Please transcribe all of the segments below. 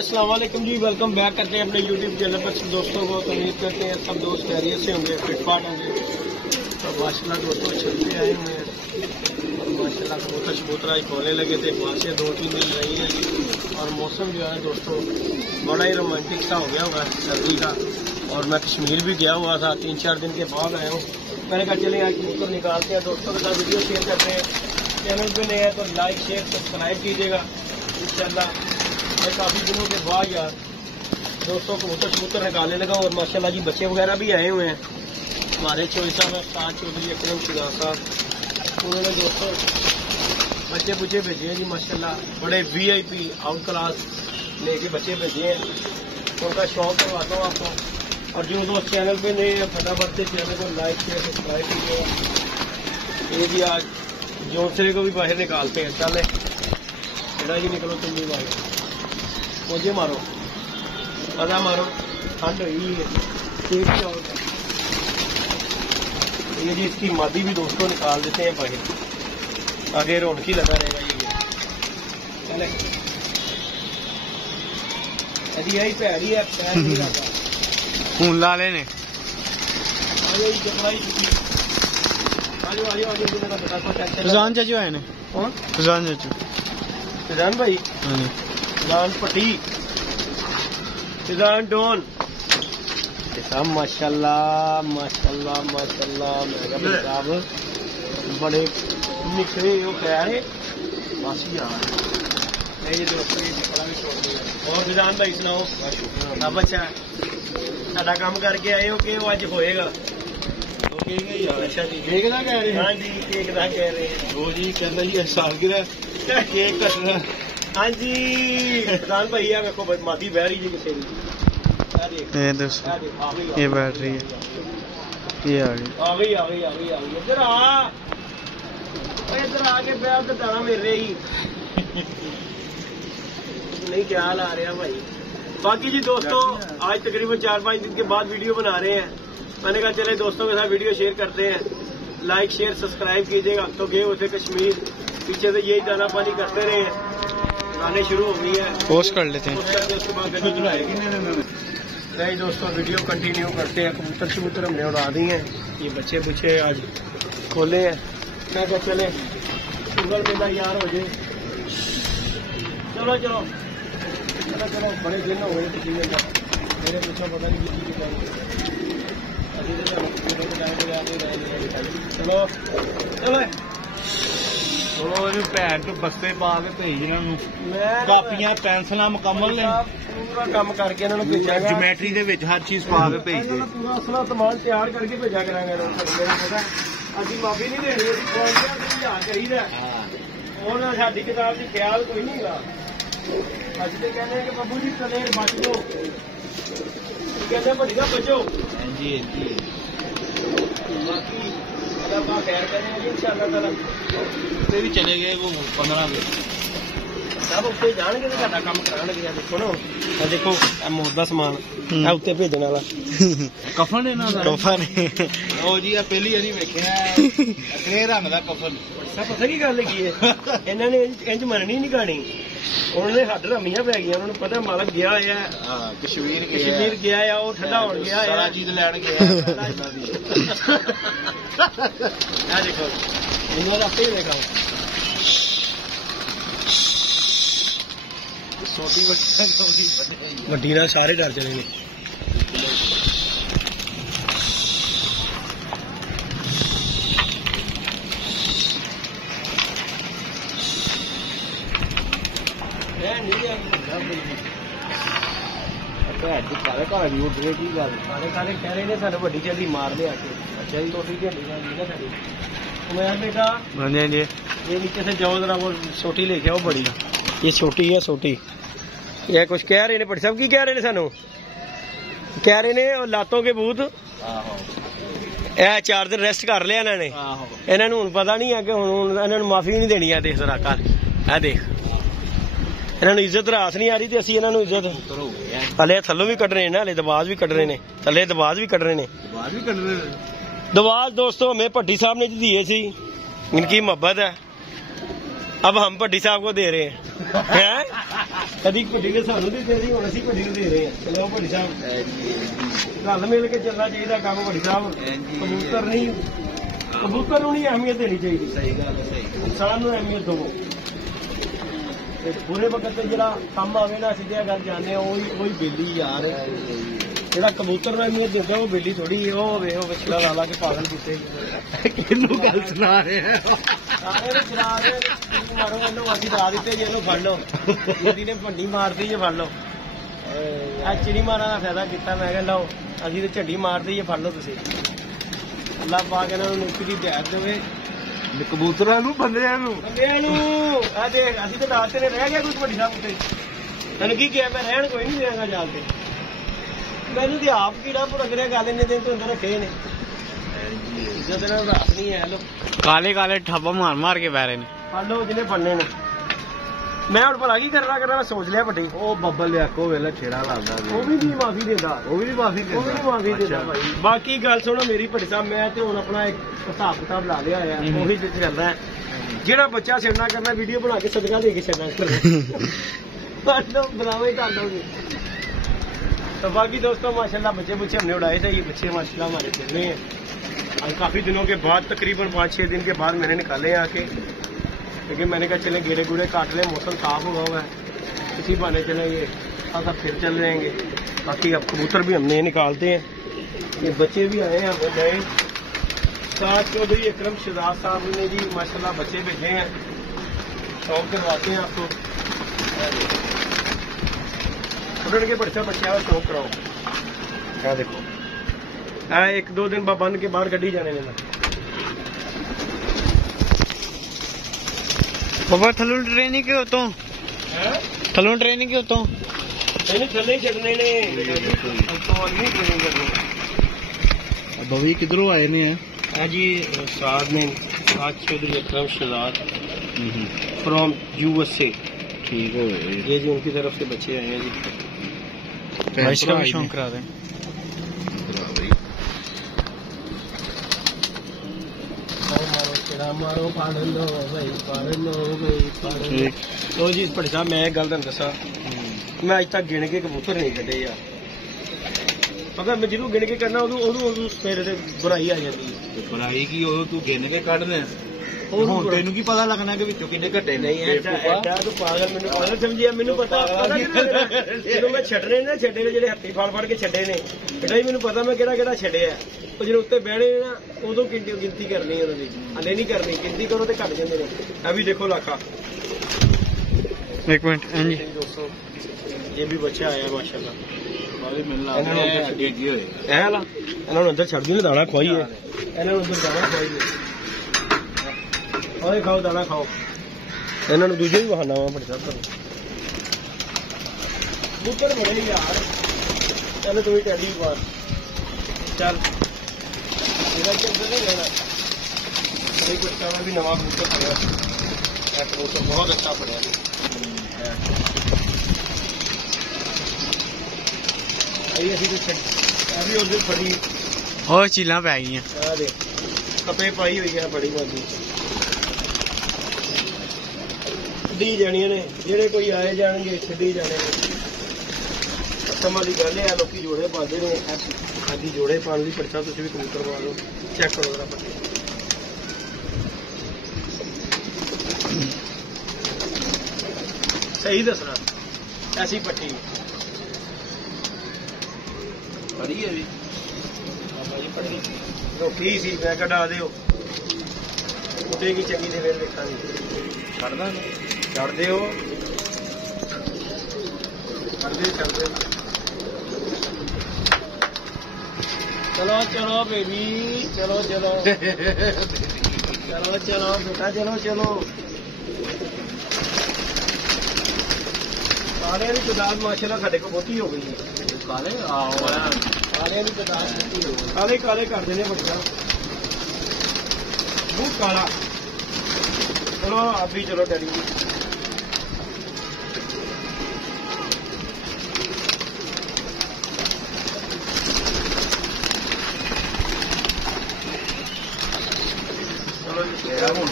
अस्सलाम वालेकुम जी, welcome back करते हैं अपने यूट्यूब चैनल पर दोस्तों को। तो उम्मीद करते हैं सब दोस्त खैरियत से होंगे, फिटफाट होंगे। तो माशाल्लाह दोस्तों छुट्टी आए हुए हैं, माशाल्लाह कबूतर आज खोलने लगे थे। बारिशें 2-3 दिन रही हैं और मौसम जो है दोस्तों बड़ा ही रोमांटिक सा हो गया हुआ है सर्दी का। और मैं कश्मीर भी गया हुआ था, 3-4 दिन के बाद आया हूँ। मैंने कहा चले आज कबूतर निकालते हैं, दोस्तों के साथ वीडियो शेयर करते हैं। चैनल पे नए हैं तो लाइक शेयर सब्सक्राइब कीजिएगा इंशाल्लाह। मैं काफ़ी दिनों के बाद यार दोस्तों कबूतर निकालने लगा और माशाल्लाह जी बच्चे वगैरह भी आए हुए हैं। हमारे चौधरी साहब हैं, साथ चौधरी अकरम शुदा साहब, उन्होंने दोस्तों बच्चे बुच्चे भेजे हैं जी माशाल्लाह। बड़े VIP आउट क्लास लेके बच्चे भेजे हैं, उनका शौक करवाता हूँ आपको। और जो दोस्त चैनल पे नए हैं फटाफट से चैनल को लाइक शेयर सब्सक्राइब कीजिएगा। ये जी आज जोसरे को भी बाहर निकालते हैं। चले बेटा जी निकलो तुम भी बाहर, मुझे मारो पता मारो, ठंड हुई है। ये जी इसकी मादी भी दोस्तों निकाल देते हैं बाहर, आगे रौनक ही लगा रहेगा ये। चले अभी यही पैर ही है, पैर नहीं लगा खून ला लेने। रुझान चाचू आए ने। कौन रुझान चाचू? रुझान भाई, रुझान पट्टी, रुझान डॉन साहब माशाल्लाह माशाल्लाह माशाल्लाह। मैं साहब बड़े निखरे हो प्यारे बस यार। ये दोस्तों ये कपड़ा भी छोड़ दिया। और रुझान भाई सुनाओ अब अच्छा साडा काम करके आए हो कि अज होएगा? अच्छा जी केक का कह रहे हैं? हाँ जी केक का कह रहे हैं। वो जी कहता जी सालगिरह केक कटना। हाँ जी रुझान भाई है, देखो मादी बह रही जी किसी ये बैठ रही है, ये आ गई। इधर आके बैठ तो तारा मेरे ही नहीं क्या हाल आ रहा भाई। बाकी जी दोस्तों आज तकरीबन 4-5 दिन के बाद वीडियो बना रहे हैं। मैंने कहा चले दोस्तों के साथ वीडियो शेयर करते हैं, लाइक शेयर सब्सक्राइब कीजिएगा। तो गए हुए थे कश्मीर, पीछे से यही दाना पानी करते रहे हैं, आने शुरू हो गई है, पोस्ट कर लेते हैं, उसके बाद वीडियो चलाएंगे। नहीं दोस्तों वीडियो कंटिन्यू करते हैं। कबूतर हमने उड़ा दी हैं, ये बच्चे बुच्चे आज खोले हैं। मैं कहा चले शुगर मेला यार हो जाए। चलो चलो चलो चलो बड़े दिन हो गए मेरे पीछे पता नहीं किसी चलो चलो भैन चो बस्ते पा के भेज इन्हों कापियां पेंसिल मुकम्मल ने पूरा काम करके इन्होंने भेजा, ज्योमेट्री दे विच हर चीज पा के भेज दे। पूरा असला सामान तैयार करके भेजा करांगे। अभी माफी नहीं देनी, करीदा और साडी किताब की ख्याल कोई नहीं गा। अज तो कहने कि बब्बू जी कले बच लो, कहते बढ़िया बचो। बाकी खैर करेंगे इंशाअल्लाह। भी चले गए वो 15 दिन सब उत्ते जाणगे तो साडा काम कराणगे। देखो ना देखो मोर दा समान आ उत्ते भेजण वाला कफन है ना, कफन ओ जी आ पहली वारी वेखिया ग्रे रंग दा कफन। पता की गल की है, इन्होंने इंज मननी नहीं गानी, उन्होंने हड्ड रमीਆਂ पै गई। उन्होंने पता मालक गया है कश्मीर गया है, वो ठंडा हो गया है, सारा चीज लैन गया है। देखो इन्होंने आपे देखा वड्डी नाल सारे डर चले ने। सारे घर भी उठ रहे की गल, सारे कह रहे ने सानू वड्डी झल्ली मार लिया के। अच्छा जी छोटी झल्ली ना साडी। मैं बेटा ये नीचे से जाओ जरा वो छोटी लेके आओ बड़ी। ये छोटी है छोटी। ये कुछ कह रहे ने बड़ी साहब, की कह रहे ने सानू? कह रहे ने लातों के भूत 4 दिन रेस्ट कर लिया इन्होंने। इन्होंने हुण पता नहीं है कि हुण इन्होंने माफी नहीं देनी है। देख जरा कर है देख, इन्होंने इज्जत रास नहीं आ रही, असी इन्होंने इज्जत हले थल्लों भी कट रहे हैं, हले दबाज भी कट रहे हैं, थले दबाज भी कट रहे हैं। दबाज दोस्तों हमें भट्टी साहब ने दिए सी, इनकी मोहब्बत है। अब हम भट्टी साहब को दे रहे हैं कभी भट्टी ने सानू नहीं दे रही हम असी भट्टी दे रहे हैं चलो भट्टी साहब रल मिल के चलना चाहिए काम भट्टी साहब कबूतर नहीं अहमियत देनी चाहिए सही गल सही इंसान को अहमियत दो पूरे वक्त जरा कम आवे ना असीं गल जाने वही बेली यार ਜਿਹੜਾ ਕਬੂਤਰ ਨੂੰ ਅਹਿਮੀਅਤ ਦਿੰਦਾ ਉਹ ਬੇਲੀ ਥੋੜੀ ਉਹ ਵੇਖੋ ਵਿਚਲਾ ਲਾ ਲਾ ਕੇ ਪਾਗਲ ਕੀਤੇ ਕਿਹਨੂੰ ਗੱਲ ਸੁਣਾ ਰਹੇ ਸਾਰੇ ਨੇ ਚਲਾ ਰਹੇ ਮਾਰੋ ਇਹਨੂੰ ਅਸੀਂ ਲਾ ਦਿੱਤੇ ਜੇ ਇਹਨੂੰ ਫੜ ਲਓ ਜਿਹਦੀ ਨੇ ਭੰਡੀ ਮਾਰਦੀ ਜੇ ਫੜ ਲਓ ਆ ਚਿੜੀ ਮਾਰਾਂ ਦਾ ਫਾਇਦਾ ਕੀਤਾ ਮੈਂ ਕਿਹਾ ਲਓ ਅਸੀਂ ਤੇ ਝੱਡੀ ਮਾਰਦੀ ਜੇ ਫੜ ਲਓ ਤੁਸੀਂ ਅੱਲਾਹ ਪਾਕ ਇਹਨਾਂ ਨੂੰ ਨੌਕਰੀ ਦੀ ਹਿਦਾਇਤ ਦੇਵੇ ਕਬੂਤਰਾਂ ਨੂੰ ਬੰਦਿਆਂ ਨੂੰ ਆ ਦੇਖ ਅਸੀਂ ਤਾਂ ਰਾਤ ਤੇ ਰਹਿ ਗਿਆ ਕੋਈ ਵੱਡੀ ਸਾਹਿਬ ਉੱਤੇ ਤੈਨੂੰ ਕੀ ਕਿਹਾ ਮੈਂ ਰਹਿਣ ਕੋਈ ਨਹੀਂ ਦੇਵਾਂਗਾ ਜਾਲ ਤੇ ਮੈਨੂੰ ਤੇ ਆਪ ਕੀੜਾ ਭੁੜਕ ਰਿਹਾ ਗੱਲ ਇੰਨੇ ਦਿਨ ਤੋਂ ਅੰਦਰ ਰੱਖੇ ਨੇ ਇੱਜ਼ਤ ਨਾਲ ਰਾਤ ਨਹੀਂ ਹੈ ਲੋ ਕਾਲੇ ਕਾਲੇ ਠੱਪਾ ਮਾਰ ਮਾਰ ਕੇ ਪੈ ਰਹੇ ਨੇ ਫੜ ਲਓ ਜਿਹਨੇ ਫੜਨੇ ਨੇ ਮੈਂ ਹੁਣ ਭਲਾ ਕੀ ਕਰਨਾ ਮੈਂ ਸੋਚ ਲਿਆ ਵੱਡੀ ਉਹ ਬੱਬਲ ਲਿਆਕੋ ਵੇਲੇ ਛੇੜਾ ਲਾਉਂਦਾ ਉਹ ਵੀ ਨਹੀਂ ਮਾਫੀ ਦਿੰਦਾ ਉਹ ਵੀ ਨਹੀਂ ਮਾਫੀ ਦਿੰਦਾ ਭਾਈ ਬਾਕੀ ਗੱਲ ਸੁਣੋ ਮੇਰੀ ਭੱਟੀ ਸਾਹਿਬ ਮੈਂ ਤੇ ਹੁਣ ਆਪਣਾ ਇੱਕ ਹਿਸਾਬ ਕਿਤਾਬ ਲਾ ਲਿਆ ਹੋਇਆ ਉਹੀ ਜਿੱਥੇ ਚੱਲਦਾ ਜਿਹੜਾ ਬੱਚਾ ਛੱਡਣਾ ਕਰਨਾ ਵੀਡੀਓ ਬਣਾ ਕੇ ਸਦਕਾ ਦੇ ਕੇ ਛੱਡਣਾ ਫੜ ਲਓ ਬਣਾਵੇ ਕਰ ਲਓਗੇ तो बाकी दोस्तों माशाल्लाह बच्चे हमने उड़ाए थे ये बच्चे माशाल्लाह हमारे चल रहे हैं और काफ़ी दिनों के बाद तकरीबन 5-6 दिन के बाद मैंने निकाले हैं आके क्योंकि मैंने कहा चले गेड़े गूड़े काट लें मौसम साफ हुआ हुआ है इसी बहाने चले ये सब फिर चल जाएंगे बाकी अब कबूतर भी हमने निकालते हैं ये बच्चे भी आए हैं नए साथ चौधरी अकरम शहजाद साहब ने जी माशाल्लाह बच्चे भेजे हैं शौक करवाते हैं आपको उड़न के बच्चा बच्चा शौक कराओ क्या देखो एक दो दिन बंद के बाहर गड्डी जाने लेना बाबा थलू ट्रेनिंग के होता थलू ट्रेनिंग के होता थले छड़ने ने बवी किधरों आए ने है जी साद ने साद चौधरी अकरम शहजाद फ्रॉम USA ठीक हो ये जी उनकी तरफ से बच्चे आए हैं जी का भी शौक करा दें मारो पाड़न दो भाई तो जी भट्टी साहब मैं एक गल तुहानू दसा मैं अज तक गिन के कबूतर नहीं कड्डे यार अगर मैं जिन्हों गिन के करना उदू मेरे से बुराई आ जाती है बुराई की तू गिन के कढ़ दे तेन की पता लगना कि किन्ने घटे नहीं तू पागल मैंने समझिया मैनू पता जो मैं छड्डने ना छड्डे ने जो हत्थी फड़ के छड्डे ने बेटा जी मैनू पता मैं किहड़ा छड्डिया जो उत्ते बहने ना उदों गिनती करनी है उन्होंने हले नहीं करनी गिनती करो तो घट जाते हैं अभी देखो लाखा एक मिनट दोस्तों ये भी बच्चा आया माशाल्लाह इन्होंने अंदर छड़ दी दाना खुआइए इन्होंने अंदर दाना खुआइए और खाओ दाना खाओ इन्होंने दूजे भी बहाना वा भट्टी साहब कबूतर बड़े यार चल तू ही टैली बार चल नहीं लेना बच्चा मैं भी नवा कबूतर पड़ा कबूतर बहुत अच्छा पड़ा अभी उस दिन फड़ी और चीला पै गई कपे पाई हुई है बड़ी बाजी छड्डी जानिया ने जेड़े कोई आए जाएंगे छड्डी जाने कस्टमर की गल है लोग जोड़े पाते ने अभी जोड़े पाने की पर्चा तुम भी कबूतर पा लो चेक करो जरा पट्टी सही दसना ऐसी पट्टी पड़ी है भी रोटी सी मैं कटा दो उठेगी चंगी तो फिर देखा छड़ना छड़ दो चलो चलो बेबी चलो चलो चलो चलो बेटा चलो चलो काले की तादाद माशाल्लाह साडे को बहुती हो गई है काले काले की तादाद बहुती हो गई काले काले कर देने बढ़िया बहुत काला चलो आप भी चलो डैडी जी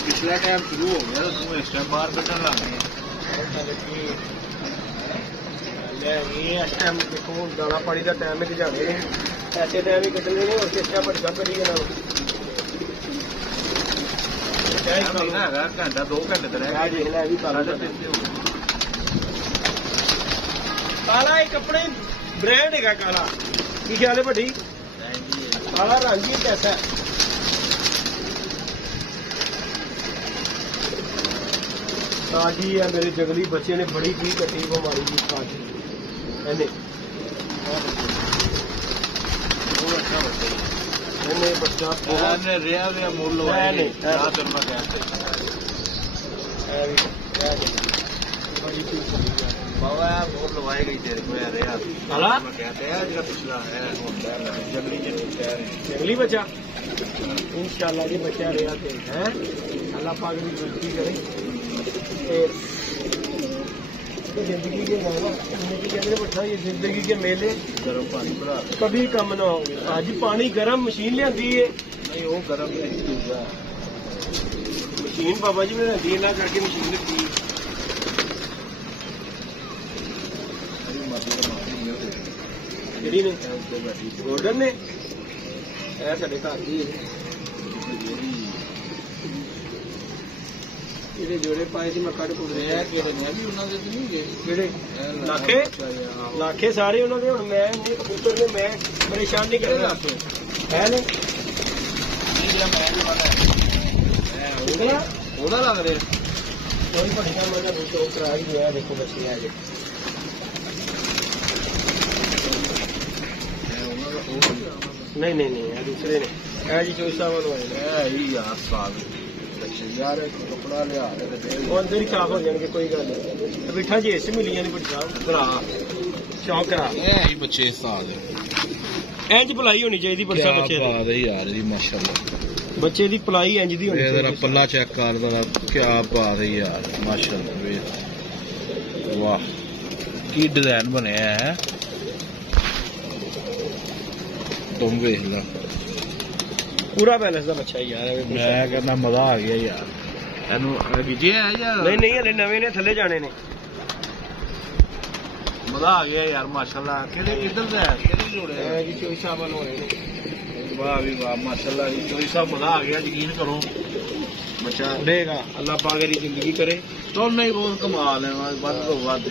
ਪਿਛਲਾ ਟਾਈਮ ਸ਼ੁਰੂ ਹੋ ਗਿਆ ਤੂੰ ਇਸ ਟਾਈਮ ਬਾਹਰ ਕੱਢਣ ਲੱਗ ਗਿਆ ਇਸ ਟਾਈਮ ਦੇਖੋ ਦਾਣਾ ਪਾਣੀ ਦਾ ਟਾਈਮ ਹੀ ਜਾਣੇ ਨੇ ਐਸੇ ਟਾਈਮ ਹੀ ਕੱਢਣੇ ਨੇ ਹੋਰ ਕਿਸ ਟਾਈਮ ਭਟਕਾ ਕਰੀਏ ਨਾਲ ਹੈਗਾ ਘੰਟਾ 2 ਘੰਟੇ ਤੇ ਰਹਿ ਗਿਆ ਦੇਖ ਲੈ ਇਹ ਵੀ ਕਾਲਾ ਕਾਲਾ ਇਹ ਕੱਪੜੇ ਬ੍ਰਾਂਡ ਹੈਗਾ ਕਾਲਾ ਕੀ ਖਿਆਲ ਹੈ ਵੱਡੀ ਕਾਲਾ ਰੰਗ ਹੀ ਕੈਸਾ ਹੈ ਤਾਜੀ ਹੈ ਮੇਰੇ ਜੰਗਲੀ ਬੱਚੇ ਨੇ ਬੜੀ ਕੀ ਕੱਟੀ ਬਿਮਾਰੀ ਦੀ ਤਾਜੀ ਇਹਨੇ ਉਹ ਅੱਛਾ ਬੱਚਾ ਇਹਨੇ ਬੱਚਾ ਉਹਨੇ ਰਿਆ ਦੇ ਮੁੱਲ ਲਵਾਇਆ ਨਹੀਂ ਆ ਤੈਨੂੰ ਮੈਂ ਕਹਿੰਦਾ ਬੜੀ ਕੀ ਬਾਵਾ ਮੁੱਲ ਲਵਾਏ ਗਈ ਤੇਰੇ ਕੋਲ ਆ ਰਿਹਾ ਕਾਲਾ ਮੈਂ ਕਹਿੰਦਾ ਹੈ ਜਿਹੜਾ ਪਿਛਲਾ ਹੈ ਹੁੰਦਾ ਹੈ ਜੰਗਲੀ ਜਿਹਨੂੰ ਕਹਿ ਰਹੇ ਜੰਗਲੀ ਬੱਚਾ इंशाल्लाह जी बच्चा रहा थे हैं अल्लाह पाक की गलती करे जिंदगी के ना कहते बैठा ये जिंदगी के मेले गर्म पानी भरा कभी कम ना होंगे आज पानी गर्म मशीन लियांदी है नहीं वो गर्म नहीं दूंगा मशीन बाबा जी ने दी ना करके मशीन रखी जी ने गोल्डन ने ਸਾਡੇ ਘਰ ਦੀ ਇਹਦੇ ਜੋੜੇ ਪਾਏ ਸੀ ਮੈਂ ਕੱਢ ਕੁੱਟ ਰਿਹਾ ਕਿਹੜੇ ਨੇ ਵੀ ਉਹਨਾਂ ਦੇ ਨਹੀਂ ਗਏ ਕਿਹੜੇ ਲਾਖੇ ਸਾਰੇ ਉਹਨਾਂ ਦੇ ਹੁਣ ਮੈਂ ਨਹੀਂ ਕਬੂਤਰ ਨੇ ਮੈਂ ਪਰੇਸ਼ਾਨ ਨਹੀਂ ਕਰਦਾ ਹੈ ਨੇ ਉਹਦਾ ਲੱਗ ਰਿਹਾ ਕੋਈ ਵੱਡੀ ਕੰਮ ਮੈਂ ਤੁਹਾਨੂੰ ਸ਼ੋਅ ਕਰਾ ਹੀ ਰਿਹਾ ਦੇਖੋ ਬੱਚੇ ਆ ਗਏ नहीं नहीं नहीं दूसरे ने जी चोइसा यार साल यार कपड़ा लिया अंदर ही खराब हो जाएंगे कोई गल नहीं बिठा जी ऐसे मिली जानी बड़ी करा शौक करा बच्चे साल इंज पलाई होनी चाहिए बच्चा बच्चे यार जी माशाल्लाह बच्चे दी पलाई इंज दी होनी चाहिए पल्ला चेक कर क्या बात है यार माशाल्लाह वाह की डिजाइन बनया है तुम वेख लो पूरा बैलेंस का बच्चा यार मैं कहना मजा आ गया यार गिजे है यार नहीं हले नवे ने थले जाने ने मजा आ गया यार माशाल्लाह केड़े किधर से है केड़े जोड़े हैं जी चोइसा वाल होए ने वाह भी वाह माशाल्लाह जी चोइसा मजा आ गया यकीन करो बच्चा देगा अल्लाह पाक दी जिंदगी करे तो नहीं बहुत कमाल है वध तो वध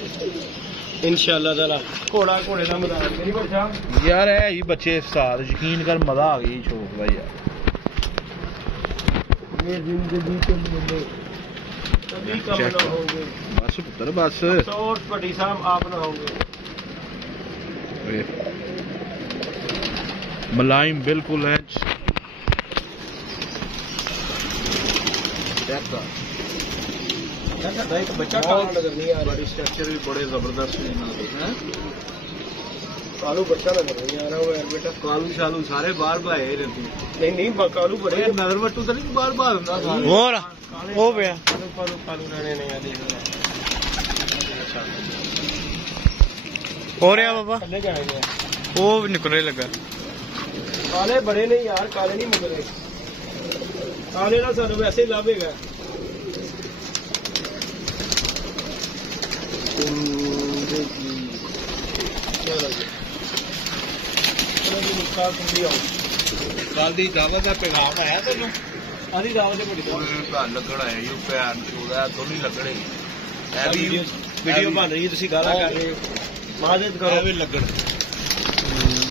इंशाअल्लाह ताला घोड़ा घोड़े का मैदान नहीं बच्चा यार है ही बच्चे साथ यकीन कर मजा आ गई शौक भाई यार ये जिंदगी के मेले कभी कम ना होंगे बस पुत्र बस और पटी साहब आप ना होंगे मुलायम बिल्कुल है एक बच्चा काला नजर नहीं आ रहा बड़ी स्ट्रक्चर भी बड़े जबरदस्त है कालू बच्चा नजर नहीं आ रहा वो यार बेटा कालू शालू सारे बाहर भाए रहते नहीं कालू बड़े नजर वट्टू तो नहीं बार बार और वो पे कालू रहने नहीं आ देख हो रहा बाबा थले जाएंगे वो भी निकलने लगा काले बड़े नहीं यार काले नहीं मुकरे काले ना सानू वैसे ही लाभेगा कल दी दावत का पैगाम आया तेन आधी दावत बड़ी घर लगन आए यू भैन चोदा दोनों लगने वीडियो बन रही है तुम गाला कर रहे हो मादद करो लगन